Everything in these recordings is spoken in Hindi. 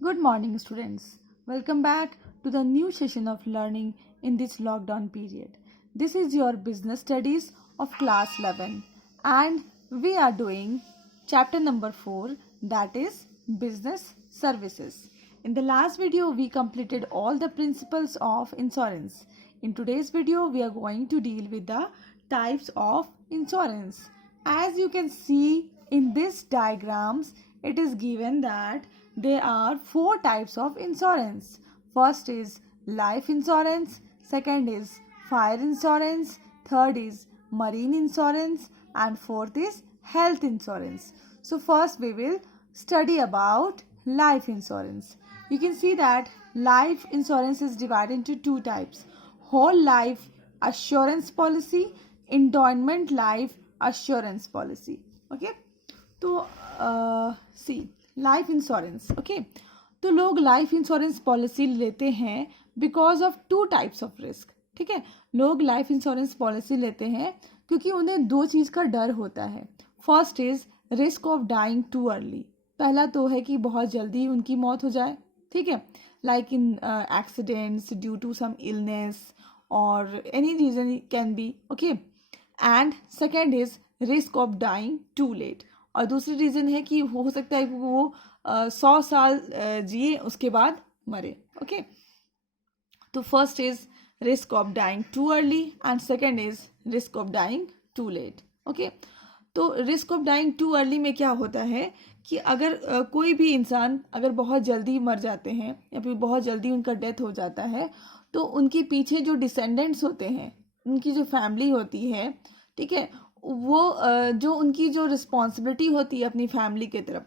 Good morning, students. Welcome back to the new session of learning in this lockdown period. This is your business studies of class 11, and we are doing chapter number 4, that is business services. In the last video, we completed all the principles of insurance. In today's video, we are going to deal with the types of insurance. As you can see in these diagrams, it is given that there are 4 types of insurance. First is life insurance, second is fire insurance, third is marine insurance, and fourth is health insurance. So first we will study about life insurance. You can see that life insurance is divided into 2 types: whole life assurance policy, endowment life assurance policy. Okay, तो सी लाइफ इंश्योरेंस, ओके, तो लोग लाइफ इंश्योरेंस पॉलिसी लेते हैं because of 2 types of risk. ठीक है, लोग लाइफ इंश्योरेंस पॉलिसी लेते हैं क्योंकि उन्हें 2 चीज़ का डर होता है. First is risk of dying too early. पहला तो है कि बहुत जल्दी उनकी मौत हो जाए. ठीक है, like in accidents due to some illness और any reason can be. Okay, and second is risk of dying too late. और दूसरी रीज़न है कि हो सकता है कि वो 100 साल जिए उसके बाद मरे. ओके, तो first is risk of dying too early and second is risk of dying too late. Okay, तो risk of dying too early में क्या होता है कि अगर कोई भी इंसान अगर बहुत जल्दी मर जाते हैं या फिर बहुत जल्दी उनका डेथ हो जाता है, तो उनके पीछे जो डिसेंडेंट्स होते हैं, उनकी जो फैमिली होती है, ठीक है, वो जो उनकी जो रिस्पॉन्सिबिलिटी होती है अपनी फैमिली के तरफ,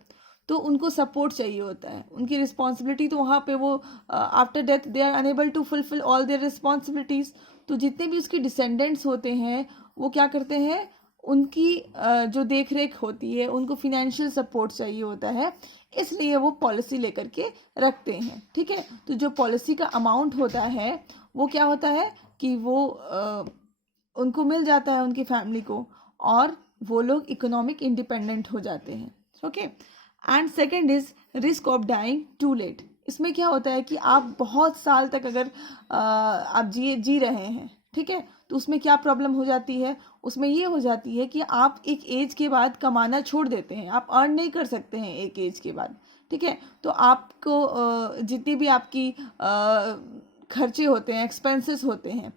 तो उनको सपोर्ट चाहिए होता है. उनकी रिस्पॉन्सिबिलिटी तो वहाँ पे वो after death they are unable to fulfil all their responsibilities. तो जितने भी उसके डिसेंडेंट्स होते हैं वो क्या करते हैं, उनकी जो देख रेख होती है, उनको फिनेंशियल सपोर्ट चाहिए होता है, इसलिए वो पॉलिसी लेकर के रखते हैं. ठीक है, तो जो पॉलिसी का अमाउंट होता है वो क्या होता है कि वो उनको मिल जाता है, उनकी फैमिली को, और वो लोग इकोनॉमिक इंडिपेंडेंट हो जाते हैं. Okay, and second is risk of dying too late. इसमें क्या होता है कि आप बहुत साल तक अगर आप जी रहे हैं, ठीक है, तो उसमें क्या प्रॉब्लम हो जाती है, उसमें ये हो जाती है कि आप एक एज के बाद कमाना छोड़ देते हैं, आप अर्न नहीं कर सकते हैं एक एज के बाद. ठीक है, तो आपको जितनी भी आपकी खर्चे होते हैं, एक्सपेंसेस होते हैं,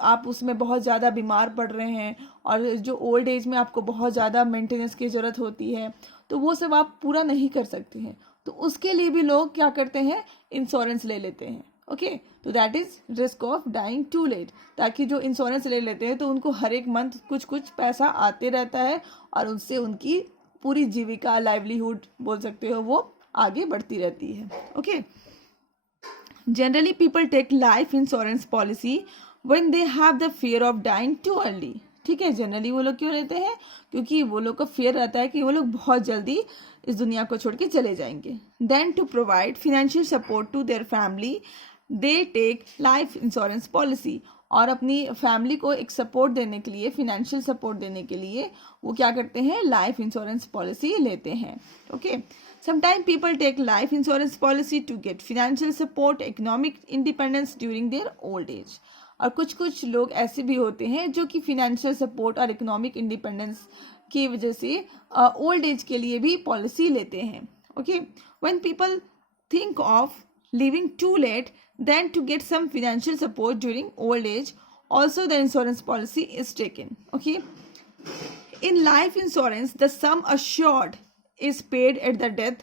आप उसमें बहुत ज़्यादा बीमार पड़ रहे हैं और जो ओल्ड एज में आपको बहुत ज़्यादा मेंटेनेंस की ज़रूरत होती है, तो वो सब आप पूरा नहीं कर सकते हैं. तो उसके लिए भी लोग क्या करते हैं, इंश्योरेंस ले लेते हैं. ओके, तो that is risk of dying too late. ताकि जो इंश्योरेंस ले लेते हैं तो उनको हर एक मंथ कुछ कुछ पैसा आते रहता है और उससे उनकी पूरी जीविका, लाइवलीहुड बोल सकते हो, वो आगे बढ़ती रहती है. Okay, generally people take life insurance policy when they have the fear of dying too early. ठीक है, जनरली वो लोग क्यों लेते हैं, क्योंकि वो लोग का फियर रहता है कि वो लोग बहुत जल्दी इस दुनिया को छोड़ के चले जाएंगे. Then to provide financial support to their family they take life insurance policy. और अपनी फैमिली को एक सपोर्ट देने के लिए, फिनेंशियल सपोर्ट देने के लिए वो क्या करते हैं, लाइफ इंश्योरेंस पॉलिसी लेते हैं. Okay, sometime people take life insurance policy to get financial support, economic independence during their old age. और कुछ लोग ऐसे भी होते हैं जो कि फिनेंशियल सपोर्ट और इकोनॉमिक इंडिपेंडेंस की वजह से ओल्ड एज के लिए भी पॉलिसी लेते हैं. Okay, when people think of living too late then to get some financial support during old age, also the insurance policy is taken. Okay, in life insurance the sum assured is paid at the death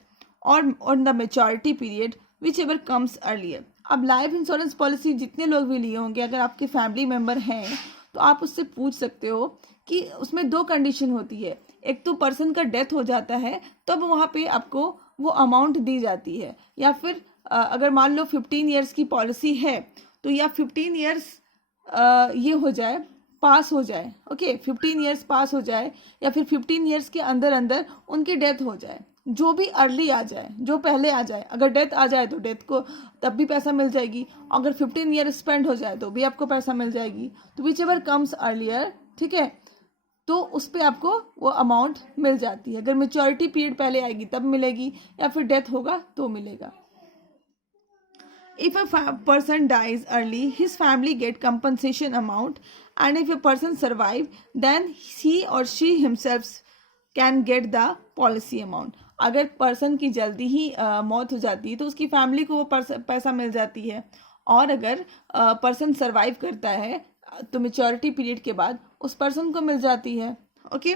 or on the maturity period whichever comes earlier. अब लाइफ इंश्योरेंस पॉलिसी जितने लोग भी लिए होंगे, अगर आपके फैमिली मेम्बर हैं तो आप उससे पूछ सकते हो कि उसमें 2 कंडीशन होती है. एक तो पर्सन का डेथ हो जाता है तब वहाँ पे आपको वो अमाउंट दी जाती है, या फिर अगर मान लो 15 ईयर्स की पॉलिसी है तो या 15 ईयर्स ये हो जाए, पास हो जाए. ओके, 15 ईयर्स पास हो जाए या फिर 15 ईयर्स के अंदर अंदर उनकी डेथ हो जाए. जो भी अर्ली आ जाए, जो पहले आ जाए, अगर डेथ आ जाए तो डेथ को तब भी पैसा मिल जाएगी, अगर 15 ईयर स्पेंड हो जाए तो भी आपको पैसा मिल जाएगी. तो विच एवर कम्स अर्लियर, ठीक है, तो उस पर आपको वो अमाउंट मिल जाती है. अगर मेच्योरिटी पीरियड पहले आएगी तब मिलेगी, या फिर डेथ होगा तो मिलेगा. If a person dies early, his family get compensation amount, and if a person survive, then he or she himself can get the policy amount. अगर पर्सन की जल्दी ही मौत हो जाती है तो उसकी फैमिली को वो पैसा मिल जाती है, और अगर पर्सन सरवाइव करता है तो मेच्योरिटी पीरियड के बाद उस पर्सन को मिल जाती है. ओके,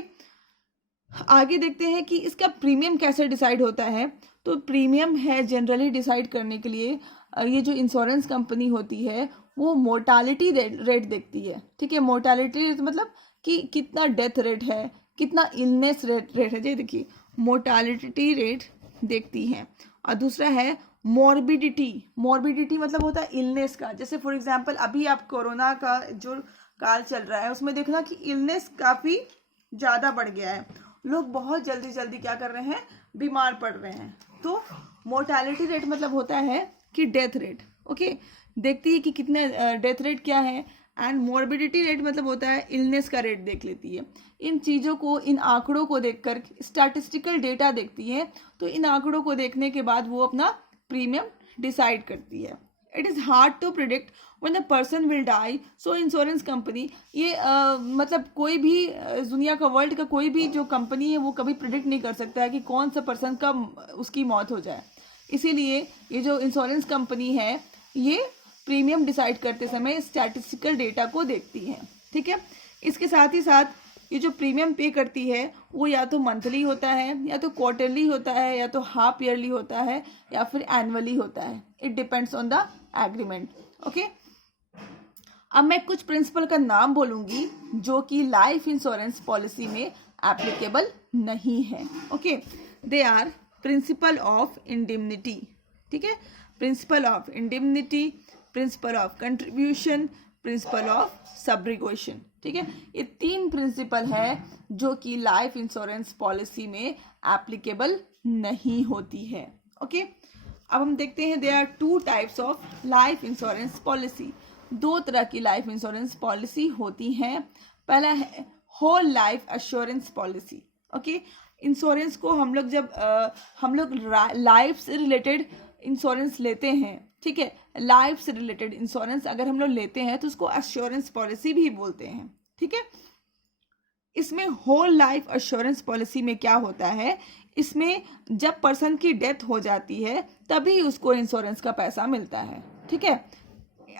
आगे देखते हैं कि इसका प्रीमियम कैसे डिसाइड होता है. तो प्रीमियम है जनरली डिसाइड करने के लिए ये जो इंश्योरेंस कंपनी होती है वो मोर्टालिटी रेट देखती है. ठीक है, मोर्टालिटी रेट मतलब कि कितना डेथ रेट है, कितना इलनेस रेट है. ये देखिए, मोर्टालिटी रेट देखती है. और दूसरा है मॉर्बिडिटी. मॉर्बिडिटी मतलब होता है इलनेस का. जैसे फॉर एग्जांपल अभी आप कोरोना का जो काल चल रहा है उसमें देखना कि इलनेस काफ़ी ज़्यादा बढ़ गया है. लोग बहुत जल्दी जल्दी क्या कर रहे हैं, बीमार पड़ रहे हैं. तो मोर्टालिटी रेट मतलब होता है कि डेथ रेट. ओके, देखती है कि कितने डेथ रेट क्या है. एंड मॉर्बिडिटी रेट मतलब होता है इलनेस का रेट देख लेती है. इन चीज़ों को, इन आंकड़ों को देखकर स्टैटिस्टिकल डेटा देखती है. तो इन आंकड़ों को देखने के बाद वो अपना प्रीमियम डिसाइड करती है. It is hard to predict when the person will die. So insurance company ये मतलब कोई भी दुनिया का, वर्ल्ड का कोई भी जो कंपनी है वो कभी प्रिडिक्ट नहीं कर सकता है कि कौन सा पर्सन कब उसकी मौत हो जाए. इसीलिए ये जो इंश्योरेंस कंपनी है ये प्रीमियम डिसाइड करते समय स्टैटिस्टिकल डेटा को देखती है. ठीक है, इसके साथ ही साथ ये जो प्रीमियम पे करती है वो या तो मंथली होता है, या तो क्वार्टरली होता है, या तो हाफ ईयरली होता है, या फिर एनुअली होता है. It depends on the agreement. Okay, अब मैं कुछ प्रिंसिपल का नाम बोलूँगी जो कि लाइफ इंश्योरेंस पॉलिसी में एप्लीकेबल नहीं है. Okay, they are principle of indemnity. ठीक है, principle of indemnity, principle of contribution, principle of subrogation. ठीक है, ये 3 प्रिंसिपल है जो कि लाइफ इंश्योरेंस पॉलिसी में एप्लीकेबल नहीं होती है. ओके, अब हम देखते हैं there are 2 types of life insurance policy. 2 तरह की लाइफ इंश्योरेंस पॉलिसी होती हैं. पहला है whole life assurance policy. Okay, insurance को हम लोग लाइफ से रिलेटेड इंश्योरेंस लेते हैं. ठीक है, लाइफ से रिलेटेड इंश्योरेंस अगर हम लोग लेते हैं तो उसको एश्योरेंस पॉलिसी भी बोलते हैं. ठीक है, इसमें होल लाइफ एश्योरेंस पॉलिसी में क्या होता है, इसमें जब पर्सन की डेथ हो जाती है तभी उसको इंश्योरेंस का पैसा मिलता है. ठीक है,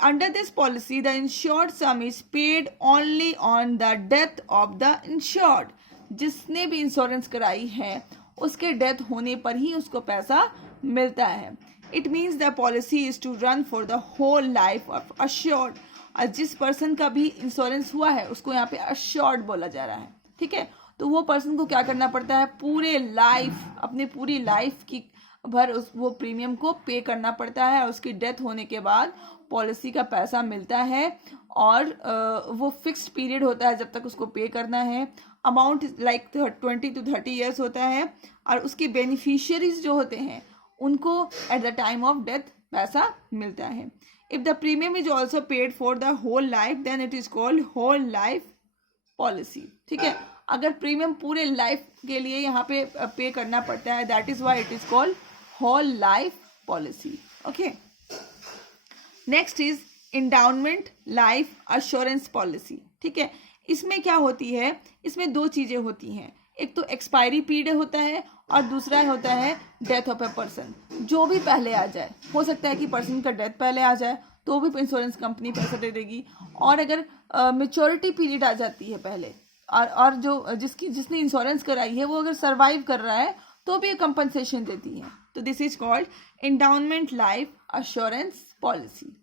under this policy the insured some is paid only on the death of the insured. जिसने भी इंश्योरेंस कराई है उसके डेथ होने पर ही उसको पैसा मिलता है. It means the policy is to run for the whole life of assured. और जिस पर्सन का भी इंश्योरेंस हुआ है उसको यहाँ पे अश्योर्ड बोला जा रहा है. ठीक है, तो वो पर्सन को क्या करना पड़ता है, पूरे लाइफ, अपनी पूरी लाइफ की भर वो प्रीमियम को पे करना पड़ता है. उसकी डेथ होने के बाद पॉलिसी का पैसा मिलता है, और वो फिक्स्ड पीरियड होता है जब तक उसको पे करना है. अमाउंट लाइक 20 to 30 ईयर्स होता है. और उसके बेनिफिशियरीज जो होते हैं उनको at the time of death पैसा मिलता है. If the premium is also paid for the whole life then it is called whole life policy. ठीक है, अगर प्रीमियम पूरे लाइफ के लिए यहाँ पे करना पड़ता है, that is why it is called whole life policy. Okay, next is endowment life assurance policy. ठीक है, इसमें क्या होती है, इसमें 2 चीजें होती हैं. एक तो एक्सपायरी पीरियड होता है और दूसरा होता है डेथ ऑफ ए पर्सन. जो भी पहले आ जाए, हो सकता है कि पर्सन का डेथ पहले आ जाए तो भी इंश्योरेंस कंपनी पैसा दे देगी. और अगर मेच्योरिटी पीरियड आ जाती है पहले, और जो जिसने इंश्योरेंस कराई है वो अगर सर्वाइव कर रहा है तो भी कंपनसेशन देती है. तो this is called endowment life assurance policy.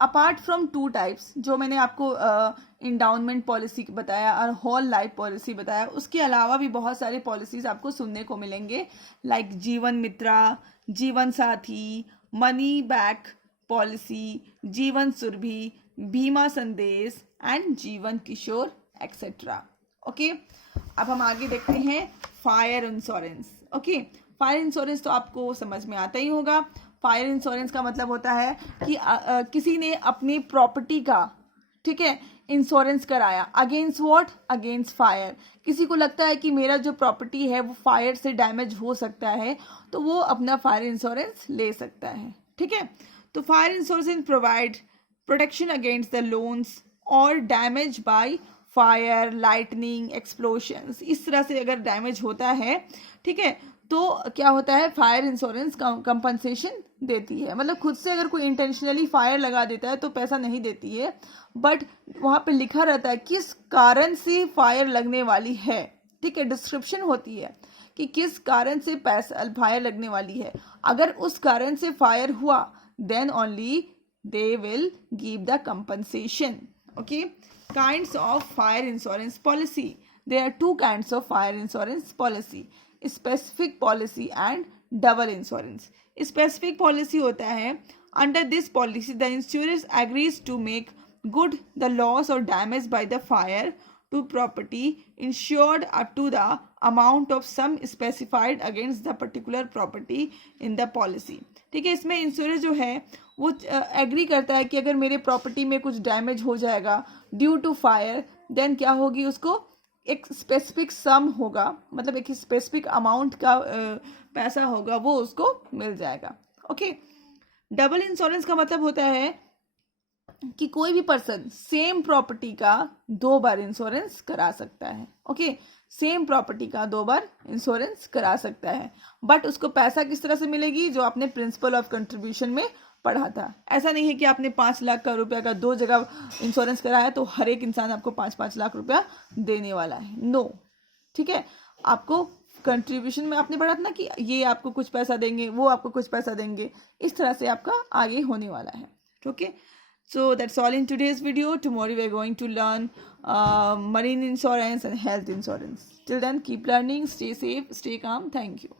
Apart from 2 types जो मैंने आपको इंडाउनमेंट पॉलिसी बताया और होल लाइफ पॉलिसी बताया, उसके अलावा भी बहुत सारे पॉलिसीज आपको सुनने को मिलेंगे, लाइक जीवन मित्रा, जीवन साथी, मनी बैक पॉलिसी, जीवन सुरभि, बीमा संदेश एंड जीवन किशोर एक्सेट्रा. ओके, अब हम आगे देखते हैं fire insurance. Okay, fire insurance तो आपको समझ में आता ही होगा. फायर इंश्योरेंस का मतलब होता है कि किसी ने अपनी प्रॉपर्टी का, ठीक है, इंश्योरेंस कराया. Against what, against fire. किसी को लगता है कि मेरा जो प्रॉपर्टी है वो फायर से डैमेज हो सकता है तो वो अपना फायर इंश्योरेंस ले सकता है. ठीक है। तो fire insurance provide protection against the loans और डैमेज बाय फायर, लाइटनिंग, एक्सप्लोशंस। इस तरह से अगर डैमेज होता है, ठीक है, तो क्या होता है, फायर इंश्योरेंस कंपनसेशन देती है। मतलब खुद से अगर कोई इंटेंशनली फायर लगा देता है तो पैसा नहीं देती है, बट वहाँ पे लिखा रहता है किस कारण से फायर लगने वाली है, ठीक है, डिस्क्रिप्शन होती है कि किस कारण से पैसा फायर लगने वाली है। अगर उस कारण से फायर हुआ then only they will give the compensation. Okay, kinds of fire insurance policy. There are two kinds of fire insurance policy: specific policy and double insurance. Specific policy होता है, under this policy the insurer agrees to make good the loss or damage by the fire to property insured up to the amount of sum specified against the particular property in the policy. ठीक है, इसमें इंश्योरेंस जो है वो एग्री करता है कि अगर मेरे प्रॉपर्टी में कुछ डैमेज हो जाएगा ड्यू टू फायर, देन क्या होगी, उसको एक स्पेसिफिक सम होगा, मतलब एक स्पेसिफिक अमाउंट का पैसा होगा, वो उसको मिल जाएगा। ओके, डबल इंश्योरेंस का मतलब होता है कि कोई भी पर्सन सेम प्रॉपर्टी का 2 बार इंश्योरेंस करा सकता है। ओके, सेम प्रॉपर्टी का 2 बार इंश्योरेंस करा सकता है, बट उसको पैसा किस तरह से मिलेगी, जो आपने प्रिंसिपल ऑफ कंट्रीब्यूशन में पढ़ा था। ऐसा नहीं है कि आपने 5 लाख का रुपया का 2 जगह इंश्योरेंस कराया है तो हर एक इंसान आपको 5-5 लाख रुपया देने वाला है। नो, ठीक है, आपको कंट्रीब्यूशन में आपने पढ़ा था ना कि ये आपको कुछ पैसा देंगे, वो आपको कुछ पैसा देंगे, इस तरह से आपका आगे होने वाला है। Okay, so that's all in today's video. Tomorrow we are going to learn marine insurance and health insurance. Till then, keep learning, stay safe, stay calm. Thank you.